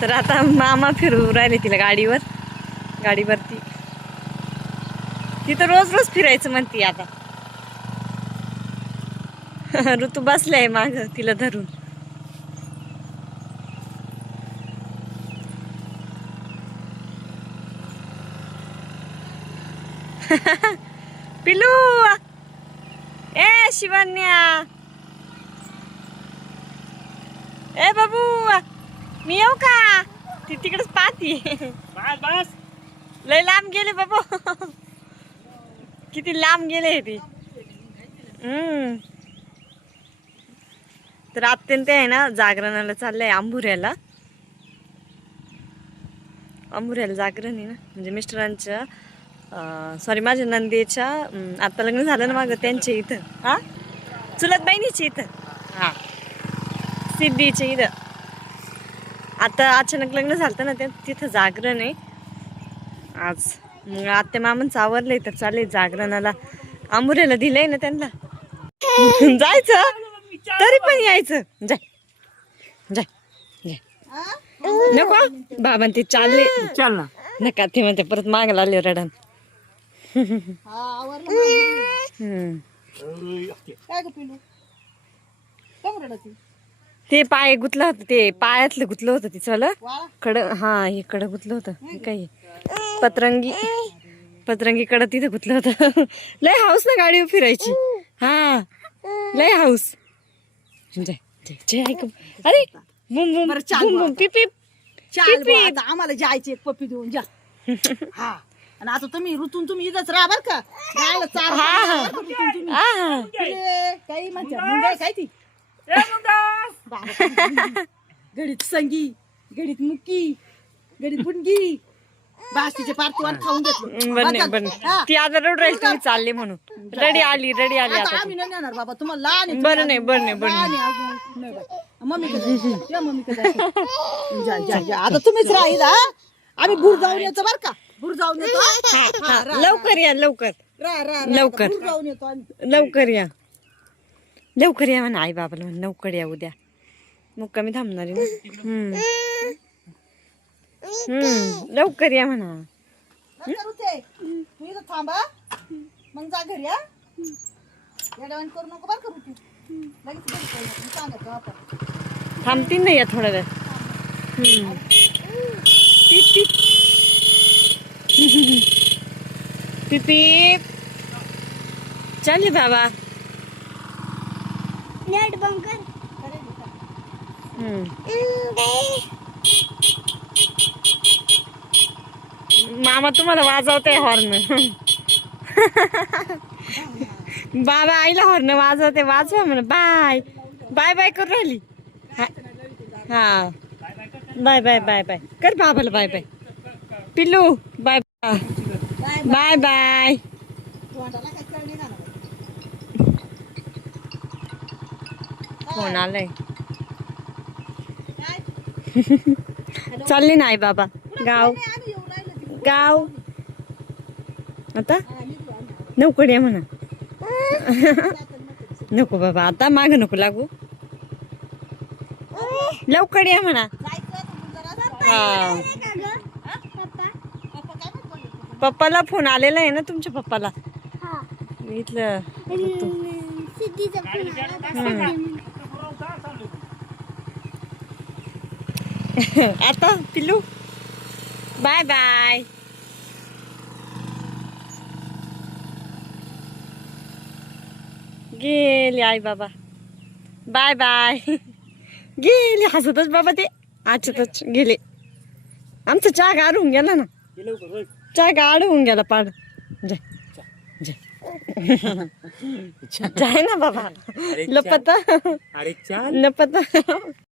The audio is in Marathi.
तर आता मामा फिरू राहिले तिला गाडीवरती ती तर रोज रोज फिरायचं म्हणती आता. ऋतू बसलाय माग तिला धरून. पिलू ए शिवन्या ए बाबू मी येऊ का? ती तिकडेच पाहती. लय लांब गेले बाबू. किती लांब गेले ती. तर अत्यंत आहे ना जागरणाला चाललंय आंबुऱ्याला जागरण आहे ना, म्हणजे मिस्टरांच्या सॉरी माझ्या नंदेच्या आता लग्न झालं ना मागं त्यांच्या इथं. हा चुलत बहिणीच्या इथं. हा सिद्धीच्या इथं आता अचानक लग्न झालं ना तिथं जागरण आहे आज. मग आत्या मामांचं आवरलंय तर चाललंय जागरणाला. आंबुऱ्याला दिलंय ना त्यांना. जायचं तरी पण यायचं. जाय नको बाबा ते चालले. चल ना. नका ते म्हणते परत मागायला आले रडण. ते पाय गुतलं होतं, ते पायातलं गुतलं होतं तिचं हा हे कडं गुतलं होतं. काही पतरंगी कडं तिथं गुतलं होतं. लय हाऊस ना गाडीवर फिरायची. हा लय हाऊस. अरे बुम बुम बुम बुम पिप पिप. आम्हाला जायचे एक पप्पी देऊन जा. हा आणि आता तुम्ही तुम्ही इथंच राहा बर का. काही म्हणतात काय ती गडीत संगी गडीत मुक्की गडीत बुंगी बास्तीचे पार्तवान खाऊन घेतलं. ती आता रड राहील तुम्ही चालले म्हणून. रडी आली आता. आम्ही नाही येणार बाबा तुम्हाला लहान बरं नाही मम्मी आता तुम्हीच राहील. आम्ही भूर जाऊन येतो बर का. भूर जाऊन येतो. लवकर या लवकर भूर जाऊन येतो आम्ही. लवकर या म्हणा आई बाबाला म्हणा लवकर या उद्या. मग कमी थांबणार आहे ना. लवकर या म्हणा. तू इथं थांबा मग जा घरी. येड्यावानी करू नको बर करू. लगेच सांगतो आपण. थांबतील नाही या थोडा वेळ. पिपीप चल बाबा. मामा तुम्हाला वाजवते हॉर्न. बाबा आईला हॉर्न वाजवते. वाजवा म्हणा. बाय बाय बाय करून राहिली. हा बाय बाय बाय बाय कर बाबाला. बाय बाय पिल्लू. Bye bye bye. फोन आलाय. चालले ना आई बाबा गाव आता. लवकर या म्हणा. नको बाबा आता माग नको लागू. लवकर या म्हणा. हा पप्पाला फोन आलेला आहे ना तुमच्या पप्पाला इथलं. आता पिल्लू बाय बाय. गेले आई बाबा. बाय बाय गेले. हसतच बाबा ते आचतच गेले. आमचा चहा गार होऊन गेला ना. चहा गाड होऊन गेला पाड. जाय ना बाबा. लपत